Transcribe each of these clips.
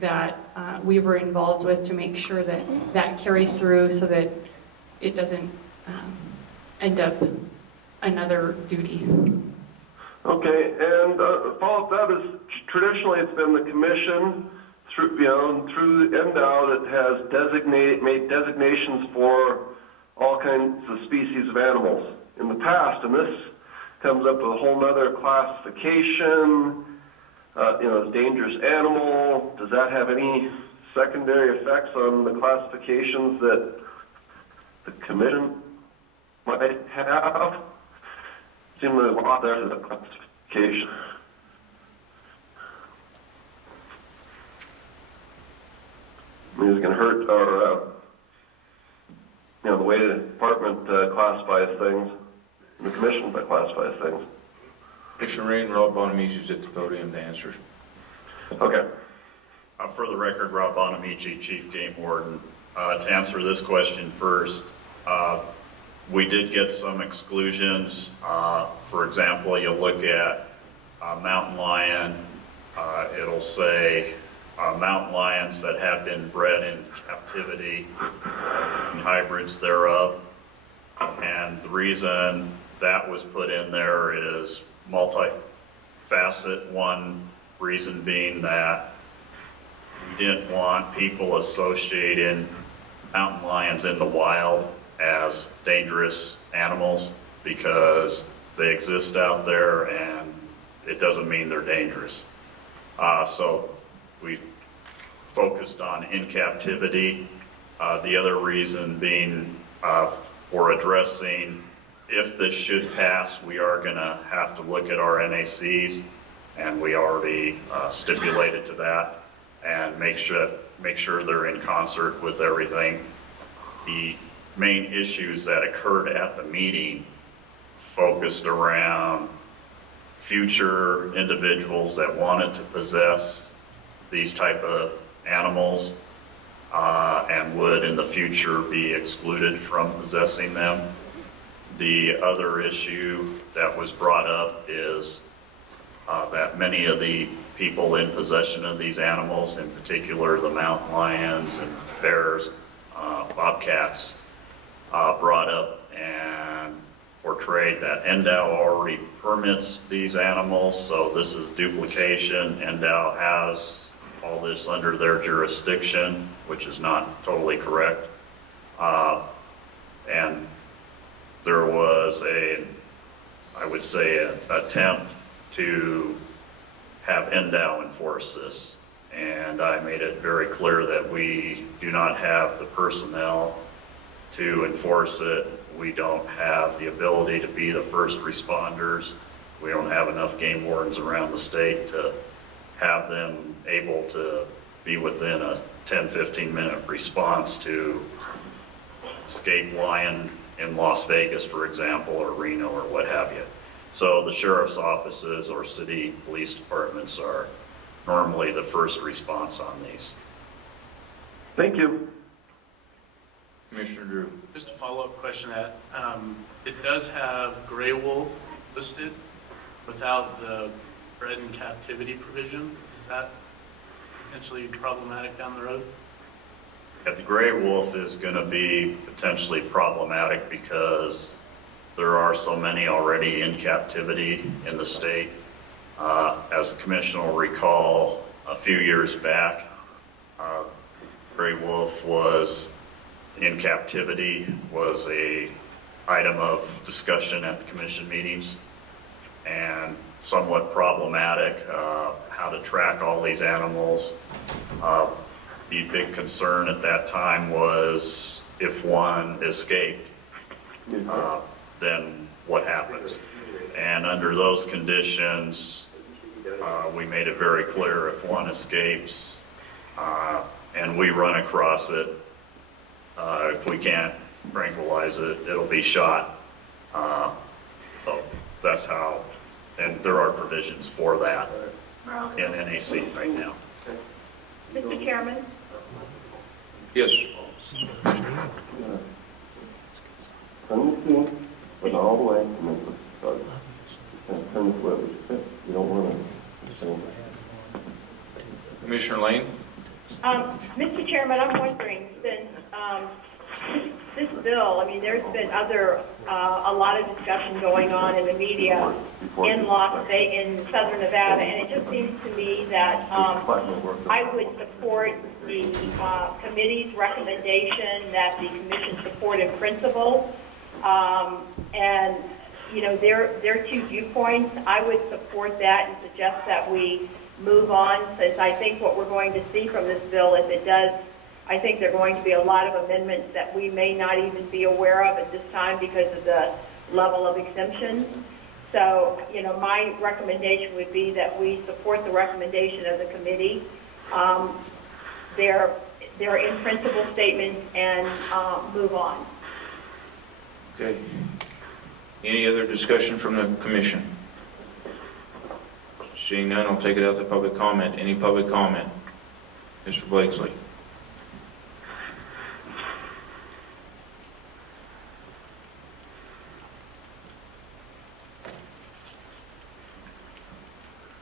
that we were involved with to make sure that that carries through so that it doesn't end up another duty. Okay, and follow-up that is traditionally it's been the commission through through NDOW that has made designations for all kinds of species of animals in the past, and this comes up with a whole nother classification. Dangerous animal. Does that have any secondary effects on the classifications that the commission might have? Seems like a lot there to the classification. I mean, it's going to hurt our, the way the department classifies things, the commission that classifies things. Commissioner Rain, Rob Bonamici is at the podium to answer. Okay. For the record, Rob Bonamici, Chief Game Warden. To answer this question first, we did get some exclusions. For example, you look at mountain lion, it'll say mountain lions that have been bred in captivity and hybrids thereof. And the reason that was put in there is multi-facet. One reason being that we didn't want people associating mountain lions in the wild as dangerous animals because they exist out there and it doesn't mean they're dangerous. So we focused on in captivity. The other reason being for addressing, if this should pass, we are going to have to look at our NACs, and we already stipulated to that, and make sure they're in concert with everything. The main issues that occurred at the meeting focused around future individuals that wanted to possess these type of animals and would in the future be excluded from possessing them. The other issue that was brought up is that many of the people in possession of these animals, in particular the mountain lions and bears, bobcats, brought up and portrayed that NDOW already permits these animals, so this is duplication. NDOW has all this under their jurisdiction, which is not totally correct. And there was I would say, an attempt to have NDOW enforce this. And I made it very clear that we do not have the personnel to enforce it. We don't have the ability to be the first responders. We don't have enough game wardens around the state to have them able to be within a 10-15 minute response to escape lion in Las Vegas, for example, or Reno, or what have you. So the sheriff's offices or city police departments are normally the first response on these. Thank you. Commissioner Drew. Just a follow-up question to that. It does have gray wolf listed without the bred in captivity provision. Is that potentially problematic down the road? Yeah, the gray wolf is going to be potentially problematic because there are so many already in captivity in the state. As the commission will recall, a few years back, gray wolf was in captivity, was a item of discussion at the commission meetings, and somewhat problematic. How to track all these animals. The big concern at that time was if one escaped, then what happens? And under those conditions, we made it very clear if one escapes and we run across it, if we can't tranquilize it, it'll be shot. So that's how, and there are provisions for that in NAC right now. Mr. Chairman? Yes. Turn the scene, put it all the way, and then start. Turn the flip. You don't want to. Commissioner Lane. Mr. Chairman, I'm wondering, since this bill, I mean, there's been a lot of discussion going on in the media in Southern Nevada, and it just seems to me that I would support the committee's recommendation that the commission support in principle. And, you know, their two viewpoints, I would support that and suggest that we move on, since I think what we're going to see from this bill, if it does, I think there are going to be a lot of amendments that we may not even be aware of at this time because of the level of exemptions. So, you know, my recommendation would be that we support the recommendation of the committee, their in principle statements, and move on. Okay. Any other discussion from the commission? Seeing none, I'll take it out to public comment. Any public comment? Mr. Blakesley.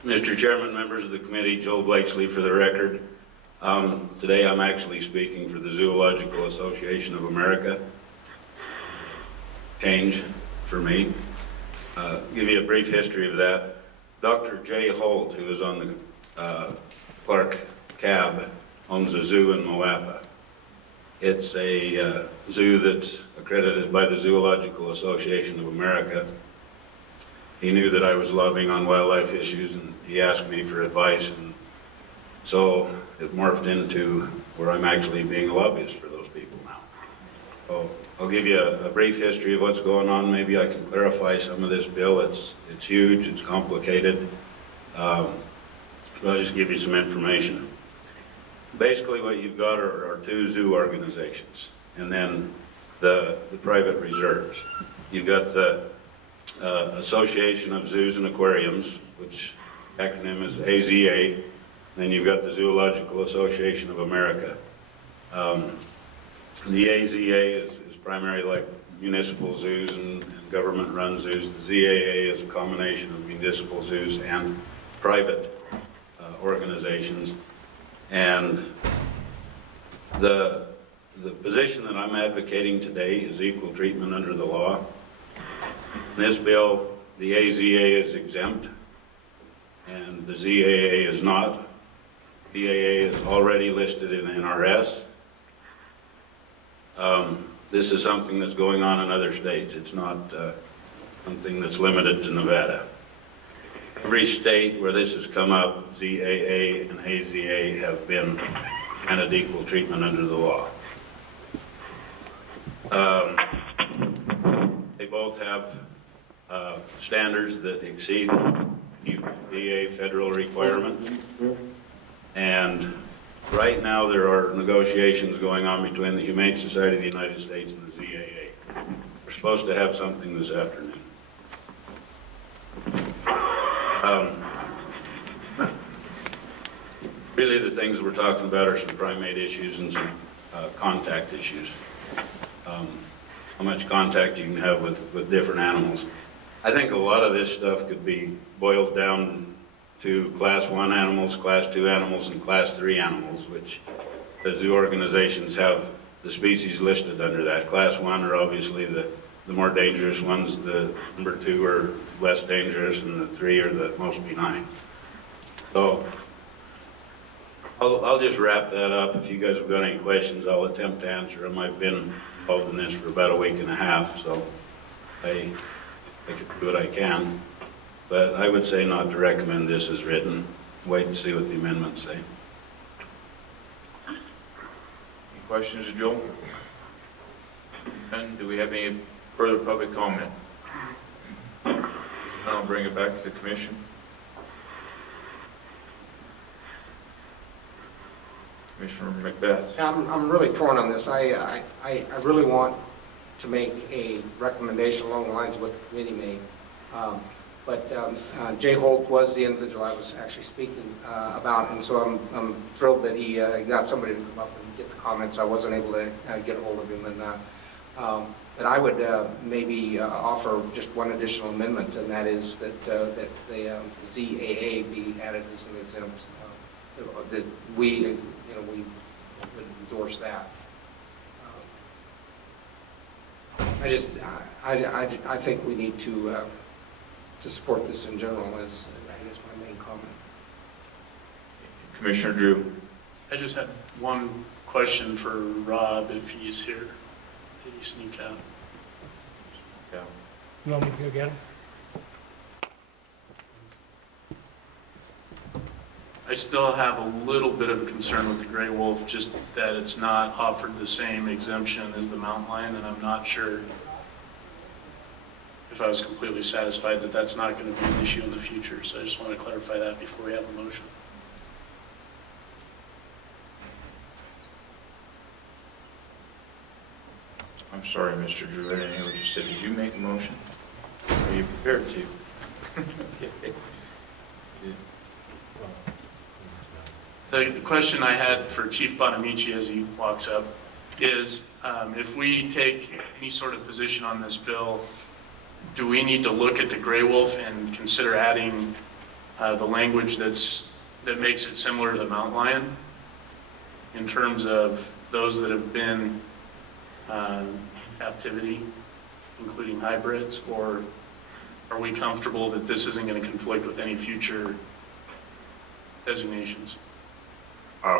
Mr. Chairman, members of the committee, Joel Blakesley for the record. Today I'm actually speaking for the Zoological Association of America. Change for me. Give you a brief history of that. Dr. Jay Holt, who is on the Clark cab, owns a zoo in Moapa. It's a zoo that's accredited by the Zoological Association of America. He knew that I was lobbying on wildlife issues, and he asked me for advice, and so it morphed into where I'm actually being a lobbyist for those people now. So I'll give you a brief history of what's going on. Maybe I can clarify some of this bill. It's huge, it's complicated, but I'll just give you some information. Basically what you've got are two zoo organizations, and then the private reserves. You've got the Association of Zoos and Aquariums, which acronym is AZA. Then you've got the Zoological Association of America. The AZA is primarily like municipal zoos and government-run zoos. The ZAA is a combination of municipal zoos and private organizations. And the position that I'm advocating today is equal treatment under the law. In this bill, the AZA is exempt, and the ZAA is not. ZAA is already listed in NRS. This is something that's going on in other states. It's not something that's limited to Nevada. Every state where this has come up, ZAA and AZA have been granted equal treatment under the law. They both have standards that exceed VA federal requirements. And right now there are negotiations going on between the Humane Society of the United States and the ZAA. We're supposed to have something this afternoon. Really the things we're talking about are some primate issues and some contact issues. How much contact you can have with different animals. I think a lot of this stuff could be boiled down to Class 1 animals, Class 2 animals, and Class 3 animals, which the zoo organizations have the species listed under that. Class 1 are obviously the more dangerous ones, the number 2 are less dangerous, and the 3 are the most benign. So I'll just wrap that up. If you guys have got any questions, I'll attempt to answer them. I've been involved in this for about a week and a half, so I can do what I can. But I would say not to recommend this as written. Wait and see what the amendments say. Any questions of Joel? And do we have any further public comment? I'll bring it back to the commission. Commissioner Macbeth. I'm really torn on this. I really want to make a recommendation along the lines of what the committee made. But Jay Holt was the individual I was actually speaking about, and so I'm thrilled that he got somebody to come up and get the comments. I wasn't able to get a hold of him, and but I would maybe offer just one additional amendment, and that is that the ZAA be added as an exempt. That we we would endorse that. I think we need to support this in general, as I guess my main comment. Commissioner Drew. I just had one question for Rob, if he's here. Did he sneak out? Yeah. You want me to go get him? I still have a little bit of a concern with the gray wolf, just that it's not offered the same exemption as the mountain lion, and I'm not sure if I was completely satisfied that that's not going to be an issue in the future. So I just want to clarify that before we have a motion. I'm sorry, Mr. Drew, I didn't hear what you said. Did you make a motion? Are you prepared to? The question I had for Chief Bonamici as he walks up is, if we take any sort of position on this bill, do we need to look at the gray wolf and consider adding the language that makes it similar to the mountain lion in terms of those that have been captivity, including hybrids, or are we comfortable that this isn't going to conflict with any future designations?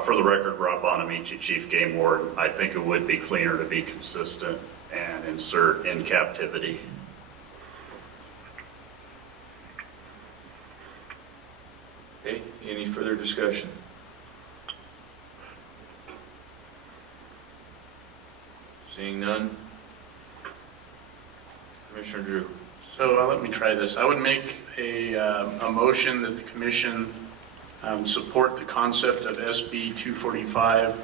For the record, Rob Bonamici, Chief Game Warden, I think it would be cleaner to be consistent and insert in captivity. Okay, any further discussion? Seeing none. Commissioner Drew. So let me try this. I would make a motion that the commission support the concept of SB 245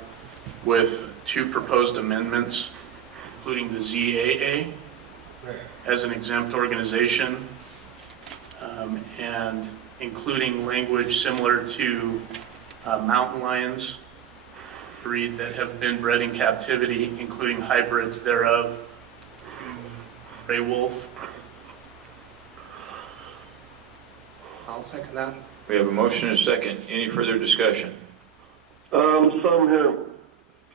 with 2 proposed amendments, including the ZAA as an exempt organization, and including language similar to mountain lions, breed that have been bred in captivity, including hybrids thereof, gray wolf. I'll second that. We have a motion and a second. Any further discussion? Some here.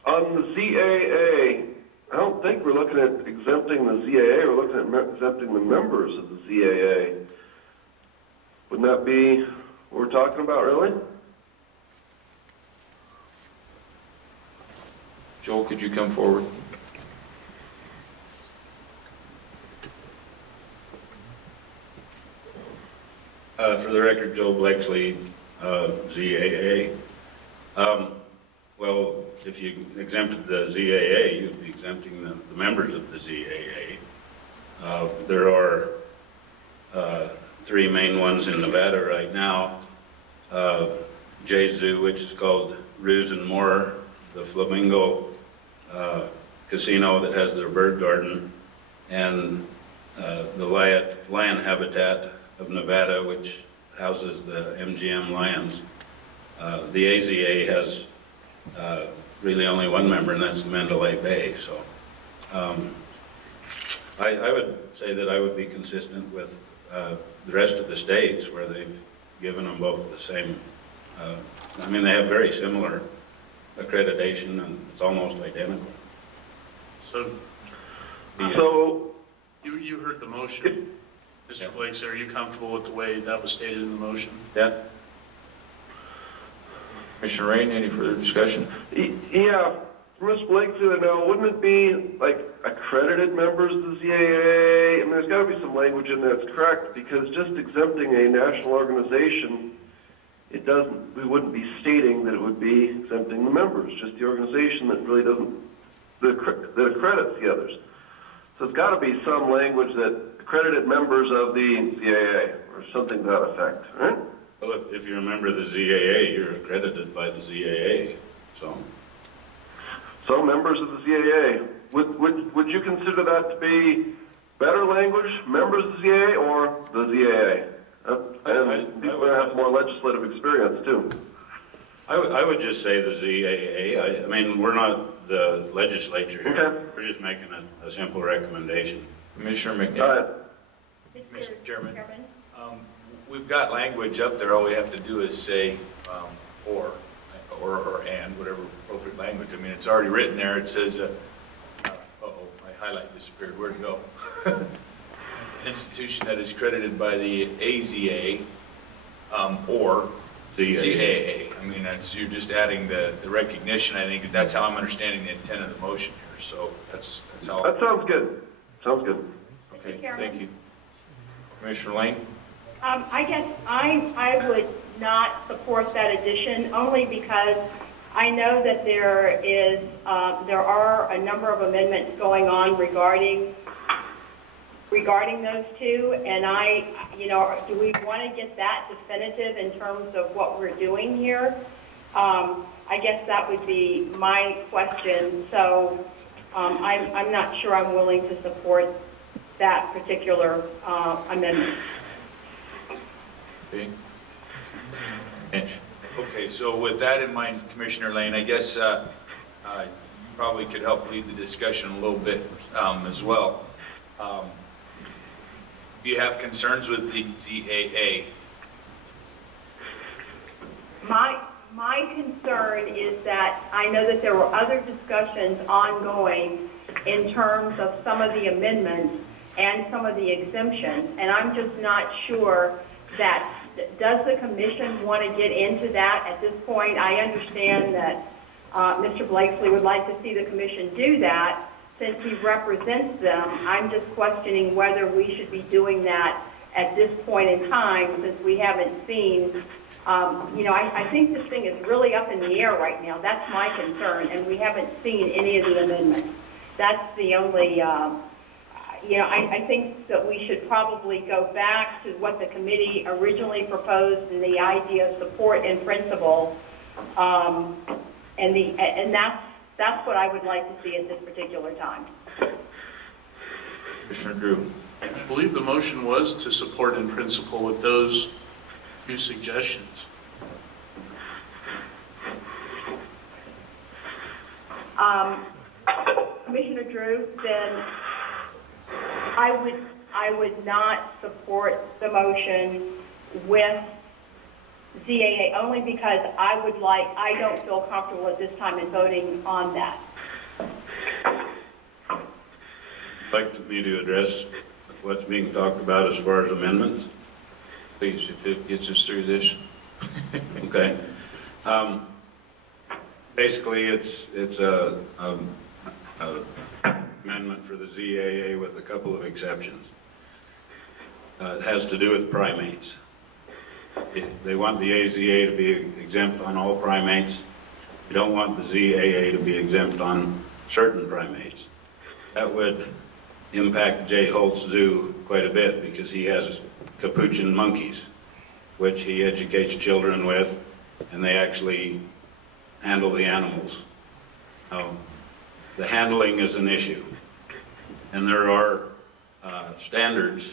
On the ZAA, I don't think we're looking at exempting the ZAA, we're looking at exempting the members of the ZAA. Wouldn't that be what we're talking about, really? Joel, could you come forward? For the record, Joe Blakeslee, ZAA. Well, if you exempted the ZAA, you'd be exempting the members of the ZAA. There are 3 main ones in Nevada right now. Jay Zoo, which is called Ruse and More, the Flamingo Casino that has their bird garden, and the Lion Habitat of Nevada, which houses the MGM lions. The AZA has really only 1 member, and that's the Mandalay Bay. So I would say that I would be consistent with the rest of the states where they've given them both the same. I mean, they have very similar accreditation, and it's almost identical. So you heard the motion. Mr. Blakes, are you comfortable with the way that was stated in the motion? Yeah. Commissioner Rain, any further discussion? Yeah, Mr. Blakeslee, now, wouldn't it be like accredited members of the ZAA? I mean, there's got to be some language in there that's correct, because just exempting a national organization, we wouldn't be stating that it would be exempting the members, just the organization that really doesn't, that accredits the others. So it's got to be some language that accredited members of the ZAA, or something to that effect, right? Well, if you're a member of the ZAA, you're accredited by the ZAA. So members of the ZAA, would you consider that to be better language, members of the ZAA or the ZAA? And people have more legislative experience too. I would just say the ZAA. I mean, we're not the legislature here. Okay. We're just making a simple recommendation. Commissioner McNair. Mr. Chairman, we've got language up there. All we have to do is say or or and, whatever appropriate language. I mean, it's already written there. It says, uh-oh, my highlight disappeared. Where'd it go? Institution that is credited by the AZA or CAA. I mean, you're just adding the recognition. I think that's how I'm understanding the intent of the motion here. So that's how. That sounds good. Sounds good. Okay, thank you. Commissioner Lane? I guess I would not support that addition only because I know that there are a number of amendments going on regarding those two, and do we want to get that definitive in terms of what we're doing here? I guess that would be my question. So I'm not sure I'm willing to support that particular amendment. Okay. Okay, so with that in mind, Commissioner Lane, I guess you probably could help lead the discussion a little bit as well. Do you have concerns with the ZAA? My concern is that I know that there were other discussions ongoing in terms of some of the amendments and some of the exemptions, and I'm just not sure that, does the commission want to get into that at this point? I understand that Mr. Blakesley would like to see the commission do that since he represents them. I'm just questioning whether we should be doing that at this point in time since we haven't seen, I think this thing is really up in the air right now. That's my concern, and we haven't seen any of the amendments. That's the only, I think that we should probably go back to what the committee originally proposed and the idea of support in principle, and that's what I would like to see at this particular time. Commissioner Drew? I believe the motion was to support in principle with those two suggestions. Commissioner Drew, then I would not support the motion with ZAA only because I don't feel comfortable at this time in voting on that. I'd like me to address what's being talked about as far as amendments. Please, if it gets us through this. Okay. Basically, it's a amendment for the ZAA with a couple of exceptions. It has to do with primates. They want the AZA to be exempt on all primates. You don't want the ZAA to be exempt on certain primates. That would impact Jay Holt's zoo quite a bit because he has capuchin monkeys, which he educates children with, and they actually handle the animals. Now, the handling is an issue, and there are standards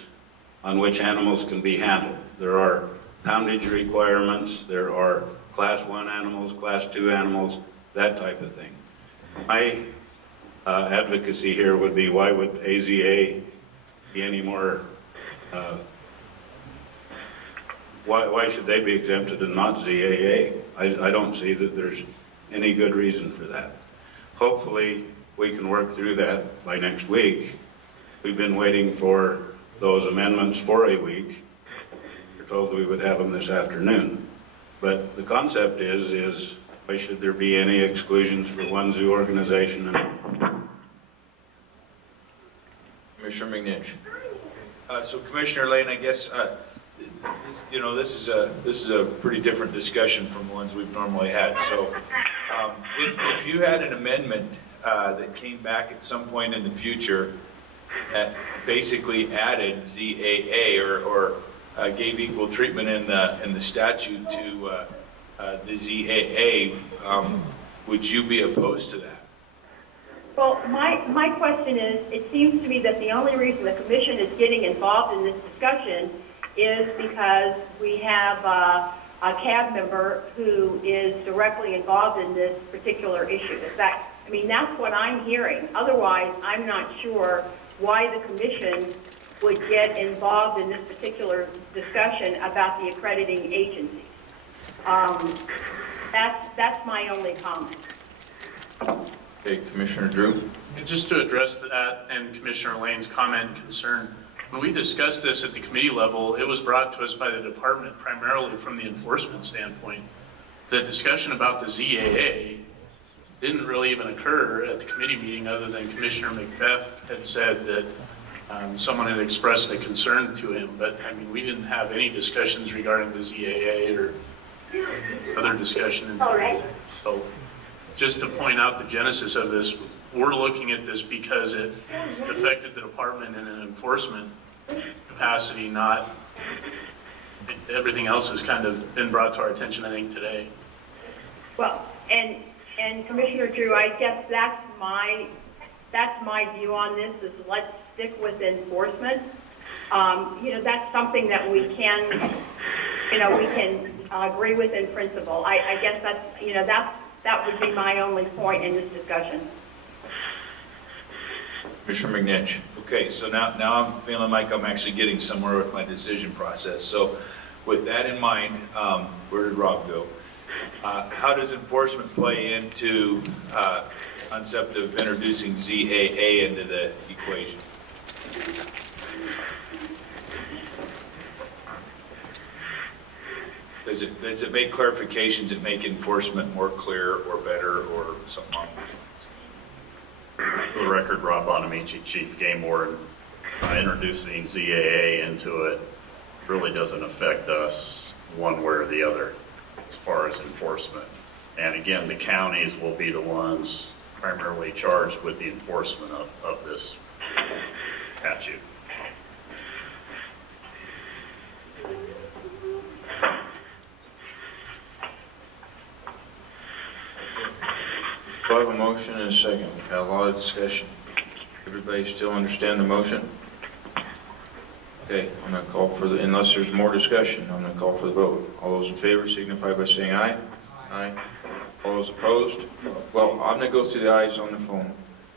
on which animals can be handled. There are poundage requirements, there are class 1 animals, class 2 animals, that type of thing. My advocacy here would be, why would AZA be any more, why should they be exempted and not ZAA? I don't see that there's any good reason for that. Hopefully we can work through that by next week. We've been waiting for those amendments for a week. We're told we would have them this afternoon. But the concept is why should there be any exclusions for one zoo organization? Commissioner McNinch. So Commissioner Lane, I guess this is a pretty different discussion from the ones we've normally had. So if you had an amendment that came back at some point in the future that basically added ZAA or gave equal treatment in the statute to the ZAA, would you be opposed to that? Well, my question is, it seems to me that the only reason the commission is getting involved in this discussion is because we have a CAB member who is directly involved in this particular issue. In fact, I mean, that's what I'm hearing. Otherwise, I'm not sure why the commission would get involved in this particular discussion about the accrediting agencies. That's my only comment. Okay, Commissioner Drew? And just to address that and Commissioner Lane's comment and concern, when we discussed this at the committee level, it was brought to us by the department primarily from the enforcement standpoint. The discussion about the ZAA didn't really even occur at the committee meeting, other than Commissioner Macbeth had said that someone had expressed a concern to him, but I mean, we didn't have any discussions regarding the ZAA or other discussion. All right. So just to point out the genesis of this, we're looking at this because it affected the department in an enforcement capacity, not everything else has kind of been brought to our attention, I think, today. Well, and Commissioner Drew, I guess that's my view on this, is let's stick with enforcement. That's something that we can agree with in principle. I guess that would be my only point in this discussion. Commissioner McNinch? Okay, so now I'm feeling like I'm actually getting somewhere with my decision process. So with that in mind, where did Rob go? How does enforcement play into concept of introducing ZAA into the equation? Does it make clarifications that make enforcement more clear or better or something along those lines? For the record, Rob Bonamici, Chief Game Warden, introducing ZAA into it really doesn't affect us one way or the other as far as enforcement. And again, the counties will be the ones primarily charged with the enforcement of this statute. So I have a motion and a second. We've had a lot of discussion. Everybody still understand the motion? Okay, I'm going to call for the, unless there's more discussion, I'm going to call for the vote. All those in favor signify by saying aye. Aye. All those opposed? Well, I'm going to go through the ayes on the phone.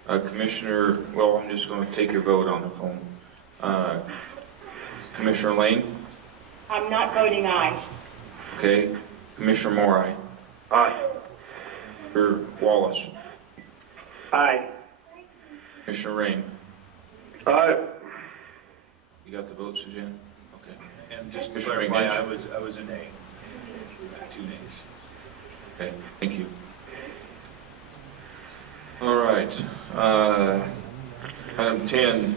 Commissioner, well, I'm just going to take your vote on the phone. Commissioner Lane? I'm not voting aye. Okay. Commissioner Moore, aye. Aye. Commissioner Wallace? Aye. Commissioner Rain? Aye. You got the vote, Suzanne? Okay. And just to Commissioner clarify, McNinch? I was a nay. 2 nays. Okay, thank you. All right. Item 10,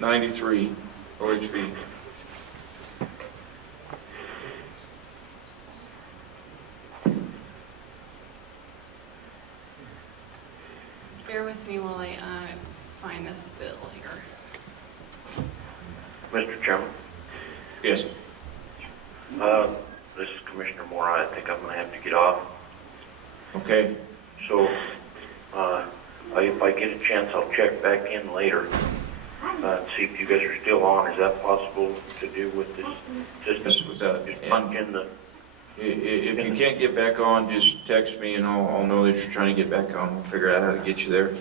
93, OHV. Bear with me while I find this bill here. Mr. Chairman, Yes. this is Commissioner Moore. I think I'm going to have to get off. Okay. So, if I get a chance, I'll check back in later and see if you guys are still on. Is that possible to do with this system? Yes, with that. Just punch in the... If you can't get back on, just text me and I'll know that you're trying to get back on. We'll figure out how to get you there.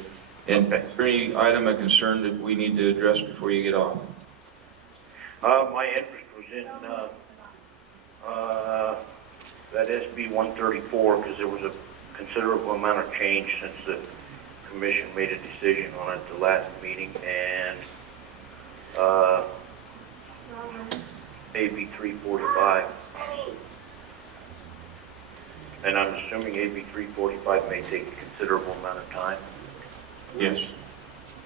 And is there any item of concern that we need to address before you get off? My interest was in that SB 134 because there was a considerable amount of change since the commission made a decision on it the last meeting, and AB 345. And I'm assuming AB 345 may take a considerable amount of time. Yes.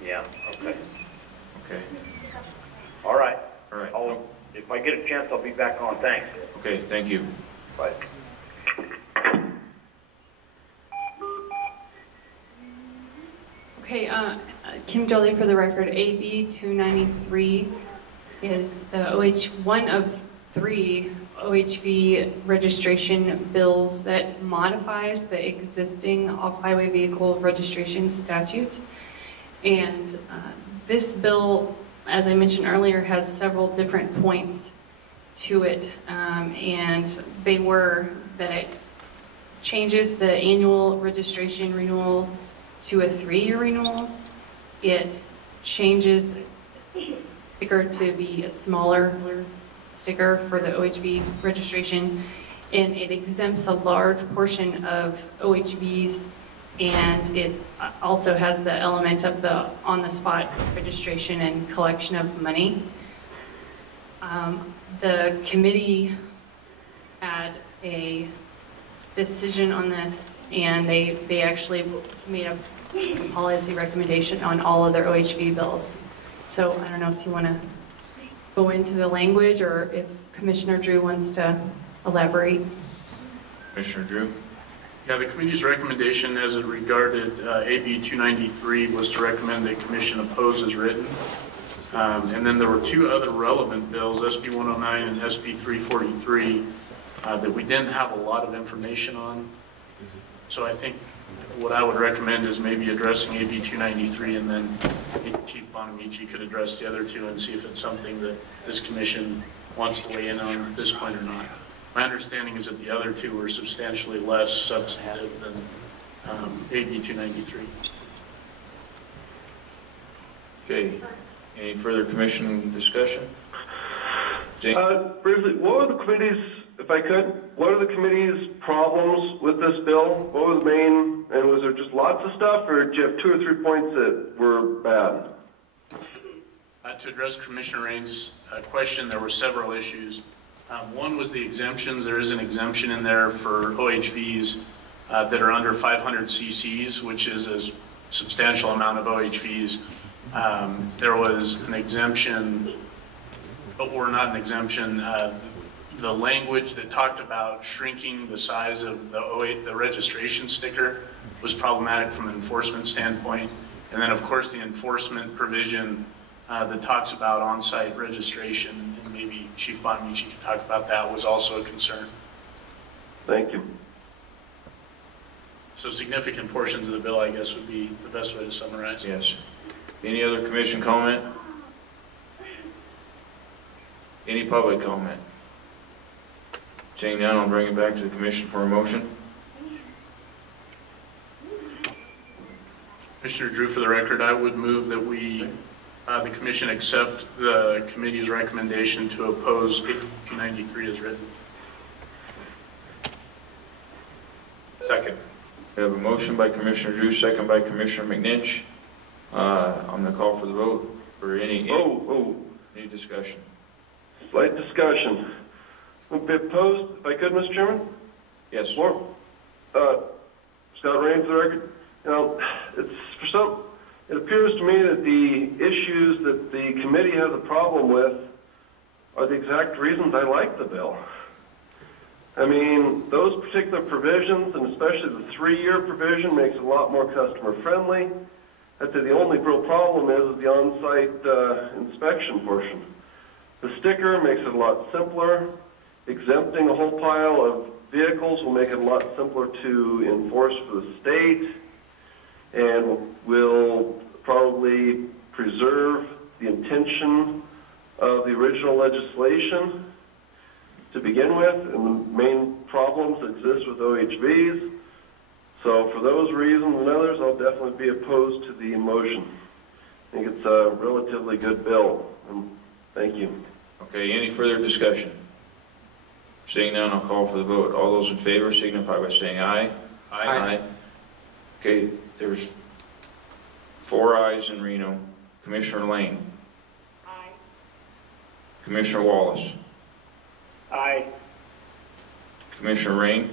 Yeah, okay. Okay. All right. All right. If I get a chance, I'll be back on. Thanks. Okay, thank you. Bye. Okay, Kim Jolly for the record. AB 293 is one of 3 OHV registration bills that modifies the existing off-highway vehicle registration statute. And this bill, as I mentioned earlier, has several different points to it. And they were that it changes the annual registration renewal to a 3-year renewal. It changes the sticker to be a smaller sticker for the OHV registration, and it exempts a large portion of OHVs, and it also has the element of the on-the-spot registration and collection of money. The committee had a decision on this, and they actually made a policy recommendation on all of their OHV bills. So I don't know if you want to go into the language, or if Commissioner Drew wants to elaborate. Commissioner Drew? Yeah, the committee's recommendation as it regarded AB 293 was to recommend the commission oppose as written. And then there were two other relevant bills, SB 109 and SB 343, that we didn't have a lot of information on. So I think what I would recommend is maybe addressing AB 293, and then Chief Bonamici could address the other two and see if it's something that this commission wants to weigh in on at this point or not. My understanding is that the other two were substantially less substantive than AB 293. Okay. Any further commission discussion? Briefly, what were the committee's, if I could, what are the committee's problems with this bill? What were the main, and was there just lots of stuff, or do you have 2 or 3 points that were bad? To address Commissioner Rain's question, there were several issues. One was the exemptions. There is an exemption in there for OHVs that are under 500 cc's, which is a substantial amount of OHVs. There was an exemption, or not an exemption, the language that talked about shrinking the size of the registration sticker was problematic from an enforcement standpoint. And then, of course, the enforcement provision that talks about on-site registration, and maybe Chief Bonamici could talk about that, was also a concern. Thank you. So significant portions of the bill, I guess, would be the best way to summarize. Yes. Any other commission comment? Any public comment? Seeing none, I'll bring it back to the commission for a motion. Commissioner Drew, for the record, I would move that we, the commission, accept the committee's recommendation to oppose AB 293 as written. Second. We have a motion by Commissioner Drew, second by Commissioner McNinch. I'm going to call for the vote. For any discussion? Slight discussion. Would be opposed, if I could, Mr. Chairman? Yes. Scott Raines, for the record. You know, it appears to me that the issues that the committee has a problem with are the exact reasons I like the bill. I mean, those particular provisions, and especially the 3-year provision, makes it a lot more customer friendly. I'd say the only real problem is the on-site inspection portion. The sticker makes it a lot simpler. Exempting a whole pile of vehicles will make it a lot simpler to enforce for the state, and will probably preserve the intention of the original legislation to begin with, and the main problems that exist with OHVs. So for those reasons and others, I'll definitely be opposed to the motion. I think it's a relatively good bill. Thank you. Okay, any further discussion? Seeing none, I'll call for the vote. All those in favor signify by saying aye. Aye. Okay, there's 4 ayes in Reno. Commissioner Lane. Aye. Commissioner Wallace. Aye. Commissioner Rain.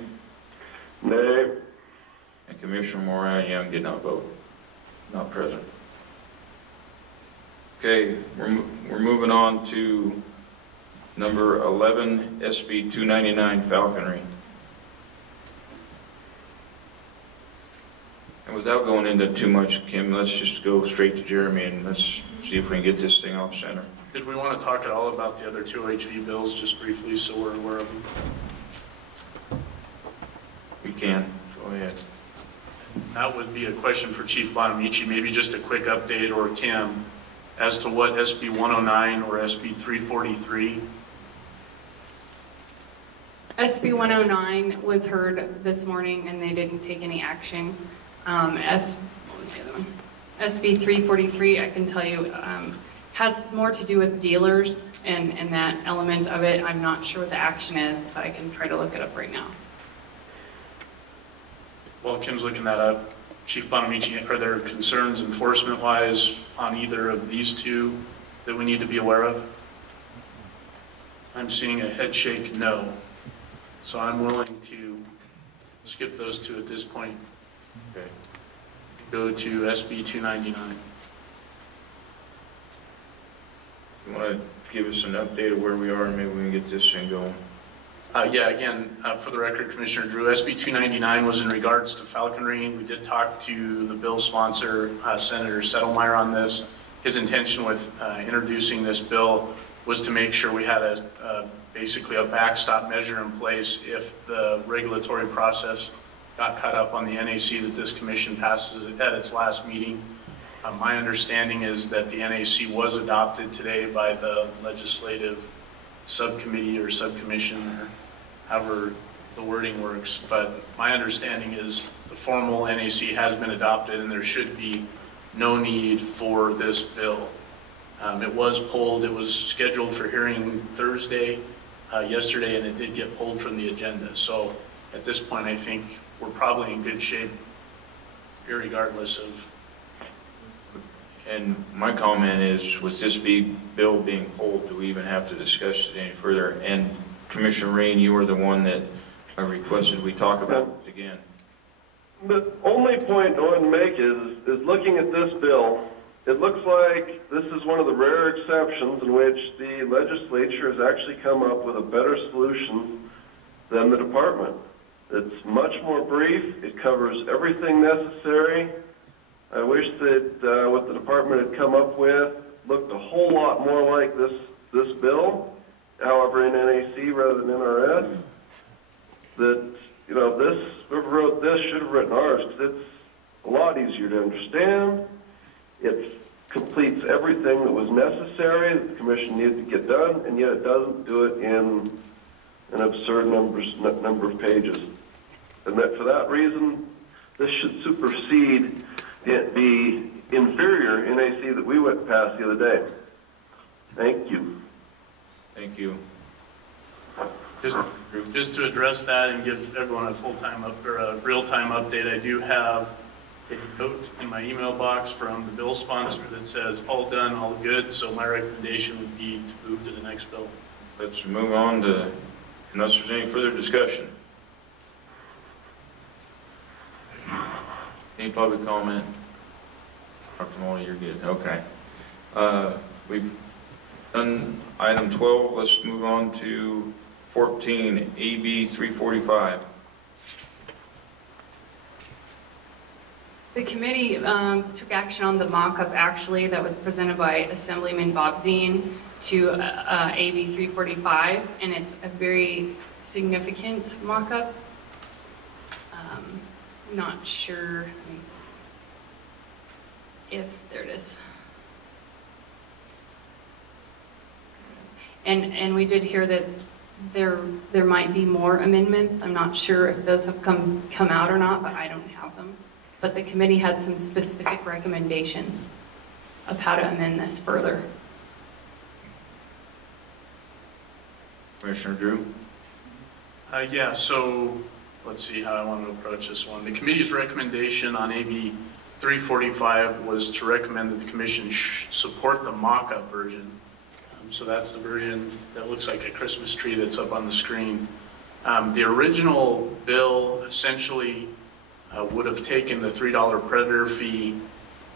Nay. And Commissioner Moran Young did not vote. Not present. Okay, we're moving on to number 11, SB 299, falconry. And without going into too much, Kim, let's just go straight to Jeremy and let's see if we can get this thing off center. Did we want to talk at all about the other 2 HV bills, just briefly, so we're aware of them? We can. Go ahead. That would be a question for Chief Bonamici, maybe just a quick update, or Tim, as to what SB 109 or SB 343. SB 109 was heard this morning, and they didn't take any action. What was the other one? SB 343, I can tell you, has more to do with dealers and that element of it. I'm not sure what the action is, but I can try to look it up right now. While Kim's looking that up, Chief Bonamici, are there concerns enforcement-wise on either of these two that we need to be aware of? I'm seeing a head shake no. So I'm willing to skip those two at this point. Okay. Go to SB 299. You want to give us an update of where we are, and maybe we can get this thing going? Yeah, again, for the record, Commissioner Drew, SB 299 was in regards to falconry. We did talk to the bill sponsor, Senator Settlemeyer, on this. His intention with introducing this bill was to make sure we had basically a backstop measure in place if the regulatory process got cut up on the NAC that this commission passes at its last meeting. My understanding is that the NAC was adopted today by the legislative subcommittee or subcommission, or however the wording works. But my understanding is the formal NAC has been adopted and there should be no need for this bill. It was pulled. It was scheduled for hearing Thursday, yesterday, and it did get pulled from the agenda. So at this point, I think we're probably in good shape, irregardless of. And my comment is, with this bill being pulled, do we even have to discuss it any further? And Commissioner Rain, you were the one that requested we talk about it again. The only point I want to make is looking at this bill, it looks like this is one of the rare exceptions in which the legislature has actually come up with a better solution than the department. It's much more brief. It covers everything necessary. I wish that what the department had come up with looked a whole lot more like this bill, however, in NAC rather than NRS. That, you know, whoever wrote this should have written ours, because it's a lot easier to understand. It completes everything that was necessary that the commission needed to get done, and yet it doesn't do it in an absurd number of pages. And that for that reason, this should supersede the inferior NAC that we went past the other day. Thank you. Thank you. Just to address that and give everyone a real-time update, I do have a note in my email box from the bill sponsor that says all done, all good. So my recommendation would be to move to the next bill. Let's move on to, unless there's any further discussion. Any public comment? Dr. Molly, you're good. Okay. We've done item 12. Let's move on to 14, AB 345. The committee took action on the mock-up actually that was presented by Assemblyman Bob Zine to AB 345, and it's a very significant mock-up. I'm not sure if there it is. And we did hear that there might be more amendments. I'm not sure if those have come out or not, but I don't have them. But the committee had some specific recommendations of how to amend this further. Commissioner Drew? Yeah, so let's see how I want to approach this one. The committee's recommendation on AB 345 was to recommend that the commission support the mock-up version. So that's the version that looks like a Christmas tree that's up on the screen. The original bill essentially would have taken the $3 predator fee,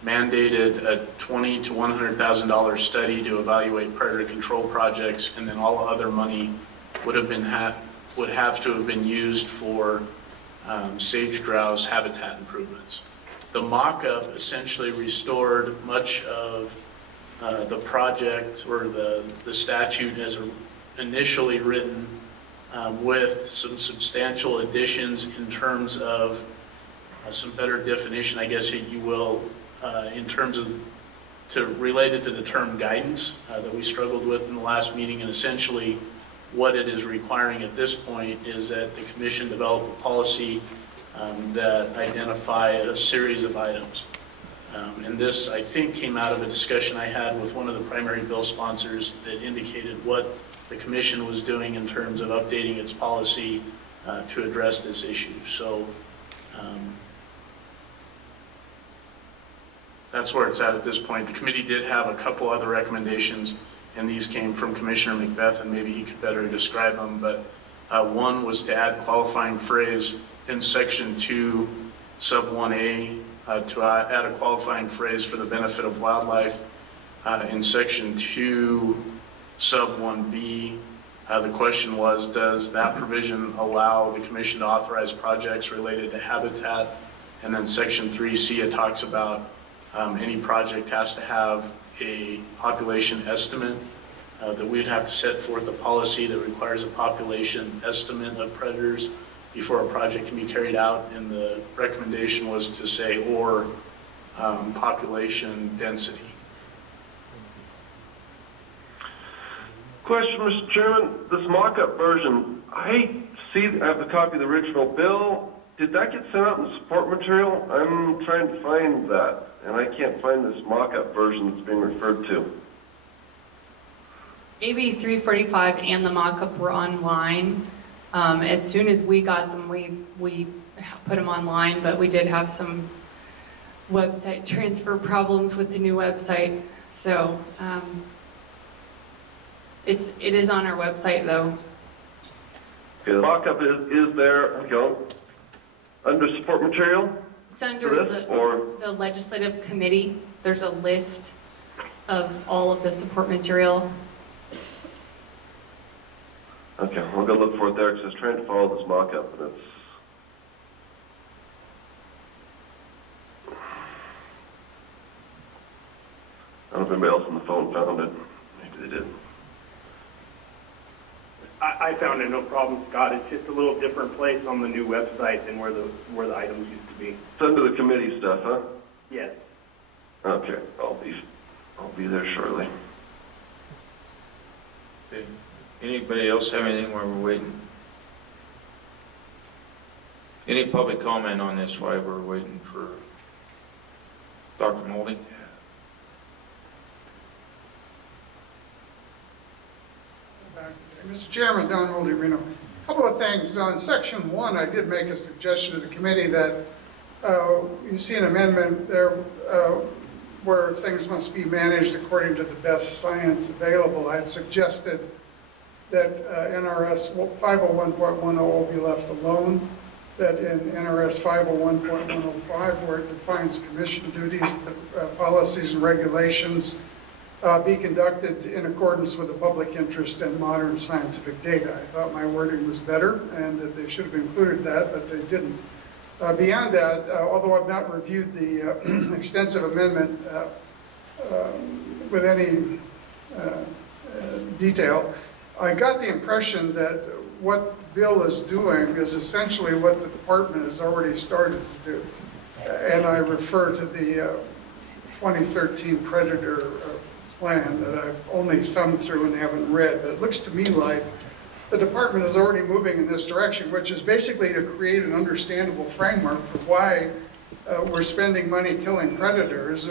mandated a $20,000 to $100,000 study to evaluate predator control projects, and then all other money would have to have been used for sage grouse habitat improvements. The mock-up essentially restored much of the project or the statute as initially written, with some substantial additions in terms of some better definition, I guess you will, in terms of related to the term guidance that we struggled with in the last meeting. And essentially what it is requiring at this point is that the commission develop a policy that identify a series of items. And this, I think, came out of a discussion I had with one of the primary bill sponsors that indicated what the commission was doing in terms of updating its policy to address this issue. So that's where it's at this point. The committee did have a couple other recommendations, and these came from Commissioner Macbeth, and maybe he could better describe them. But one was to add qualifying phrase in Section 2, Sub 1A, to add a qualifying phrase for the benefit of wildlife. In Section 2, Sub 1B, the question was, does that provision allow the commission to authorize projects related to habitat? And then Section 3C, it talks about any project has to have a population estimate, that we'd have to set forth a policy that requires a population estimate of predators before a project can be carried out. And the recommendation was to say, or population density. Question, Mr. Chairman. This mock-up version, I have a copy of the original bill. Did that get sent out in support material? I'm trying to find that, and I can't find this mock-up version that's being referred to. AB 345 and the mock-up were online. As soon as we got them, we put them online, but we did have some website transfer problems with the new website. So it is on our website, though. Okay, the mock-up is there. Okay. Under support material? It's under the legislative committee. There's a list of all of the support material. Okay, I'll go look for it there because I was trying to follow this mock-up, and it's... I don't know if anybody else on the phone found it. Maybe they did. I found it, no problem, Scott. It's just a little different place on the new website than where the items used to be. It's under the committee stuff, huh? Yes. Okay, I'll be there shortly. Okay. Anybody else have anything while we're waiting? Any public comment on this while we're waiting for Dr. Moldy? Mr. Chairman, Don Moldy, Reno. A couple of things. In Section 1, I did make a suggestion to the committee that you see an amendment there where things must be managed according to the best science available. I had suggested that NRS 501.10 be left alone, that in NRS 501.105, where it defines commission duties, the policies and regulations be conducted in accordance with the public interest and modern scientific data. I thought my wording was better and that they should have included that, but they didn't. Beyond that, although I've not reviewed the extensive amendment with any detail, I got the impression that what Bill is doing is essentially what the department has already started to do. And I refer to the 2013 Predator plan that I've only thumbed through and haven't read. But it looks to me like the department is already moving in this direction, which is basically to create an understandable framework for why we're spending money killing predators,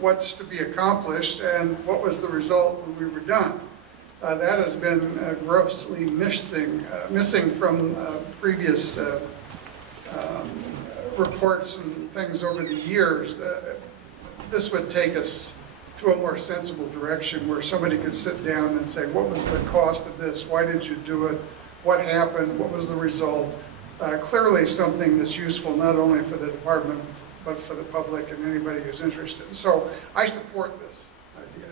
what's to be accomplished, and what was the result when we were done. That has been grossly missing from previous reports and things over the years. This would take us to a more sensible direction where somebody could sit down and say, what was the cost of this? Why did you do it? What happened? What was the result? Clearly something that's useful not only for the department, but for the public and anybody who's interested. So I support this idea.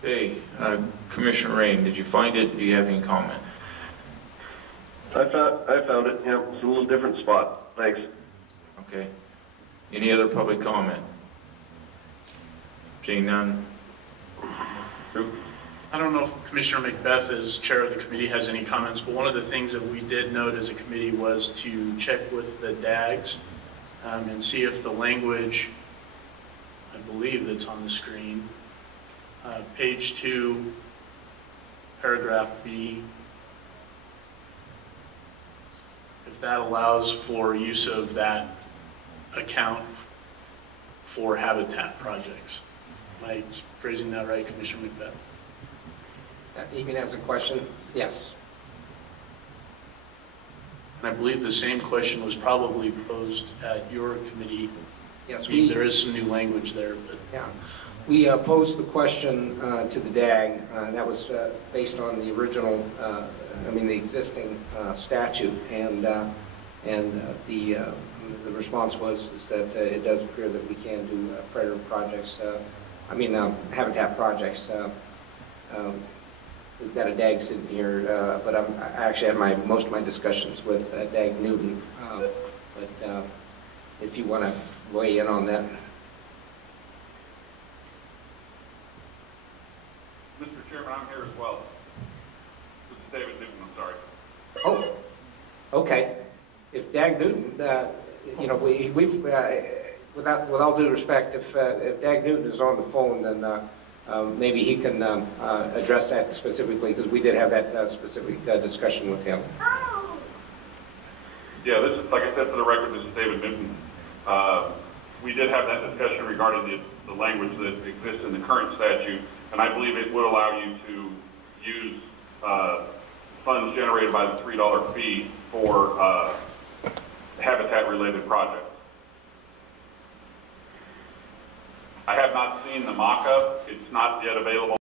Thank you. Hey, Commissioner Rain, did you find it? Do you have any comment? I found it. Yeah, it's a little different spot. Thanks. Okay. Any other public comment? Seeing none. Drew? I don't know if Commissioner Macbeth, as chair of the committee, has any comments, but one of the things that we did note as a committee was to check with the DAGs and see if the language, I believe that's on the screen, page 2, paragraph B, if that allows for use of that account for habitat projects. Am I phrasing that right, Commissioner Macbeth? Even as a question, yes. And I believe the same question was probably posed at your committee. Yes, I mean, there is some new language there, but. Yeah. We posed the question to the DAG, and that was based on the original, the existing statute, and the response was is that it does appear that we can do predator projects, habitat projects. We've got a DAG sitting here, but I actually had most of my discussions with DAG Newton. But if you want to weigh in on that. Mr. Chairman, I'm here as well. This is David Newton, I'm sorry. Oh, okay. If DAG Newton, we've with all due respect, if DAG Newton is on the phone, then maybe he can address that specifically, because we did have that specific discussion with him. Yeah, this is, like I said, for the record, this is David Newton. We did have that discussion regarding the language that exists in the current statute, and I believe it would allow you to use funds generated by the $3 fee for habitat-related projects. I have not seen the mock-up. It's not yet available